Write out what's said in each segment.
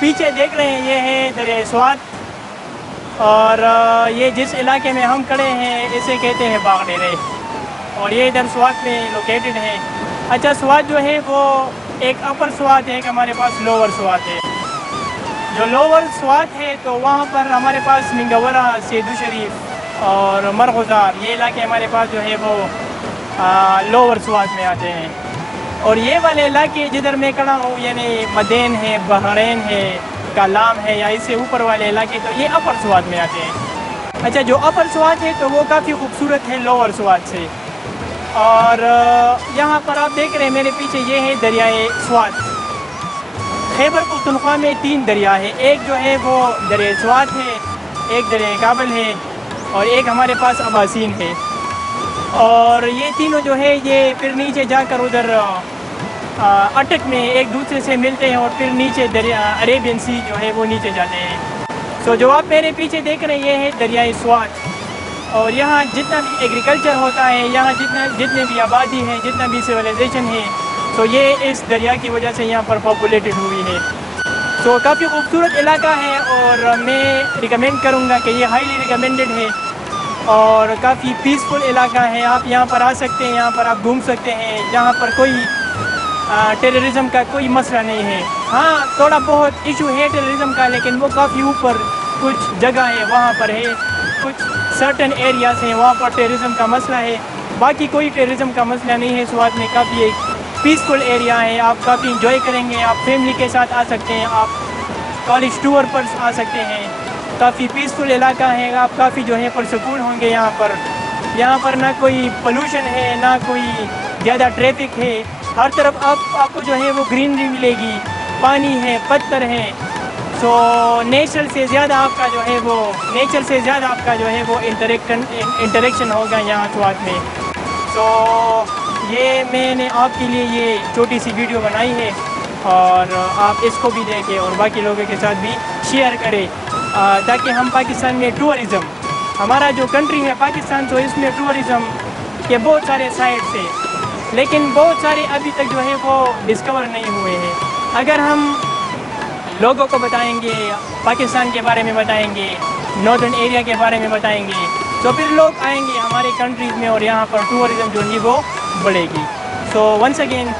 पीछे देख रहे हैं ये है दरिया स्वात, और ये जिस इलाके में हम खड़े हैं इसे कहते हैं बागडेरे, और ये इधर स्वात में लोकेटेड है। अच्छा, स्वात जो है वो एक अपर स्वात है, एक हमारे पास लोअर स्वात है। जो लोअर स्वात है तो वहाँ पर हमारे पास मिंगवरा, सेदू शरीफ और मरगुजार, ये इलाके हमारे पास जो है वो लोअर स्वात में आते हैं। और ये वाले इलाके जिधर मैं खड़ा हूँ यानी मदेन है, बहरैन है, कलाम है, या इससे ऊपर वाले इलाके तो ये अपर स्वात में आते हैं। अच्छा, जो अपर स्वात है तो वो काफ़ी खूबसूरत है लोअर स्वात से। और यहाँ पर आप देख रहे हैं मेरे पीछे ये है दरियाए स्वात। खैबर पख्तूनख्वा में 3 दरिया है, एक जो है वो दरिया स्वात है, एक दरिया काबल है और एक हमारे पास अबासीन है। और ये तीनों जो है ये फिर नीचे जाकर उधर अटक में एक दूसरे से मिलते हैं और फिर नीचे दरिया अरेबियन सी जो है वो नीचे जाते हैं। तो जो आप मेरे पीछे देख रहे हैं ये है दरियाए स्वात। और यहाँ जितना भी एग्रीकल्चर होता है, यहाँ जितने भी आबादी है, जितना भी सिविलाइजेशन है, तो ये इस दरिया की वजह से यहाँ पर पॉपुलेटेड हुई है। तो काफ़ी खूबसूरत इलाका है और मैं रिकमेंड करूँगा कि ये हाईली रिकमेंडेड है और काफ़ी पीसफुल इलाका है। आप यहाँ पर आ सकते हैं, यहाँ पर आप घूम सकते हैं। यहाँ पर कोई टेररिज्म का कोई मसला नहीं है। हाँ, थोड़ा बहुत इशू है टेररिज्म का, लेकिन वो काफ़ी ऊपर कुछ जगह है वहाँ पर है, कुछ सर्टन एरियाज़ हैं वहाँ पर टेररिज्म का मसला है, बाकी कोई टेररिज्म का मसला नहीं है। स्वात में काफ़ी एक पीसफुल एरिया है, आप काफ़ी इंजॉय करेंगे। आप फैमिली के साथ आ सकते हैं, आप कॉलेज टूर पर आ सकते हैं। काफ़ी पीसफुल इलाका है, आप काफ़ी जो है पुरसुकून होंगे यहाँ पर। यहाँ पर ना कोई पोल्यूशन है, ना कोई ज़्यादा ट्रैफिक है। हर तरफ आपको जो है वो ग्रीनरी मिलेगी, पानी है, पत्थर है। सो नेचर से ज़्यादा आपका जो है वो इंटरेक्शन होगा यहाँ स्वात में। तो ये मैंने आपके लिए ये छोटी सी वीडियो बनाई है और आप इसको भी देखें और बाकी लोगों के साथ भी शेयर करें, ताकि हम पाकिस्तान में टूरिज़म, हमारा जो कंट्री है पाकिस्तान, तो इसमें टूरिज़म के बहुत सारे साइट्स हैं, लेकिन बहुत सारे अभी तक जो है वो डिस्कवर नहीं हुए हैं। अगर हम लोगों को बताएंगे, पाकिस्तान के बारे में बताएंगे, नॉर्दर्न एरिया के बारे में बताएंगे, तो फिर लोग आएंगे हमारे कंट्रीज़ में और यहाँ पर टूरिज़म जो है वो बढ़ेगी। सो वंस अगेन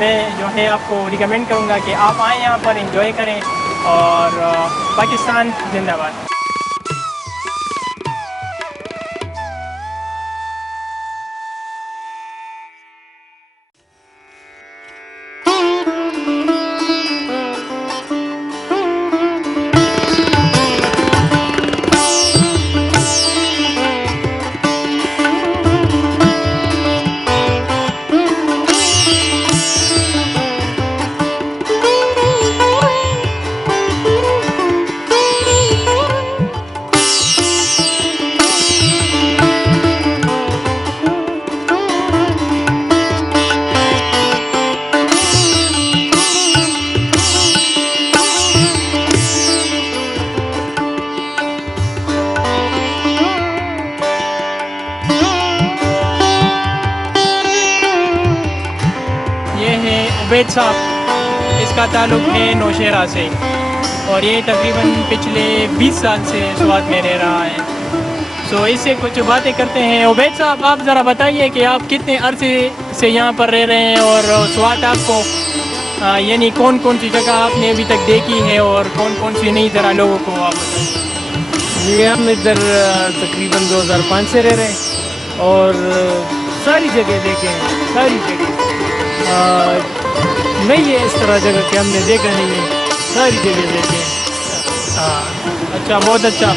मैं जो है आपको रिकमेंड करूँगा कि आप आएँ यहाँ पर, एंजॉय करें और पाकिस्तान जिंदाबाद। उबैद साहब, इसका ताल्लुक़ है नौशहरा से और ये तकरीबन पिछले 20 साल से स्वात में रह रहा है। सो इससे कुछ बातें करते हैं। उबैद साहब, आप ज़रा बताइए कि आप कितने अरसे से यहाँ पर रह रहे हैं और स्वात आपको यानी कौन कौन सी जगह आपने अभी तक देखी है और कौन कौन सी नहीं, ज़रा लोगों को आप बताइए। ये हम इधर तकरीबन 2005 से रह रहे हैं और सारी जगह देखे हैं, सारी जगह नहीं है इस तरह जगह कि हमने देखा नहीं है, सारी जगह देखे हैं। हाँ, अच्छा, बहुत अच्छा।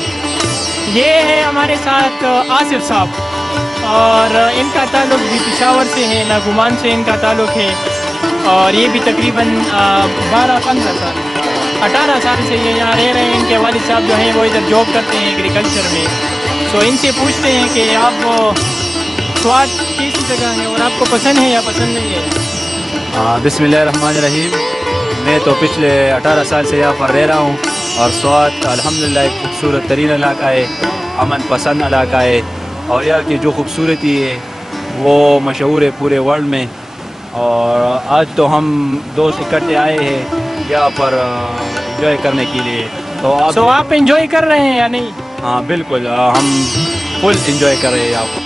ये है हमारे साथ आसिफ साहब और इनका ताल्लुक़ भी पेशावर से है, नागुमान से इनका ताल्लुक़ है और ये भी तकरीबन 12-15 साल 18 साल से ये यहाँ रह रहे हैं। इनके वालिद साहब जो हैं वो इधर जॉब करते हैं एग्रीकल्चर में। सो इनसे पूछते हैं कि आप स्वात कैसी जगह है और आपको पसंद है या पसंद नहीं है? बिस्मिल्लाहिर्रहमानिर्रहीम। मैं तो पिछले 18 साल से यहाँ पर रह रहा हूँ और स्वात अल्हम्दुलिल्लाह एक खूबसूरत तरीन इलाका है, अमन पसंद इलाका है और यहाँ की जो खूबसूरती है वो मशहूर है पूरे वर्ल्ड में। और आज तो हम दोस्त इकट्ठे आए हैं यहाँ पर एंजॉय करने के लिए। तो आप एंजॉय कर रहे हैं या नहीं? हाँ बिल्कुल, हम फुल एंजॉय कर रहे हैं यहाँ पर।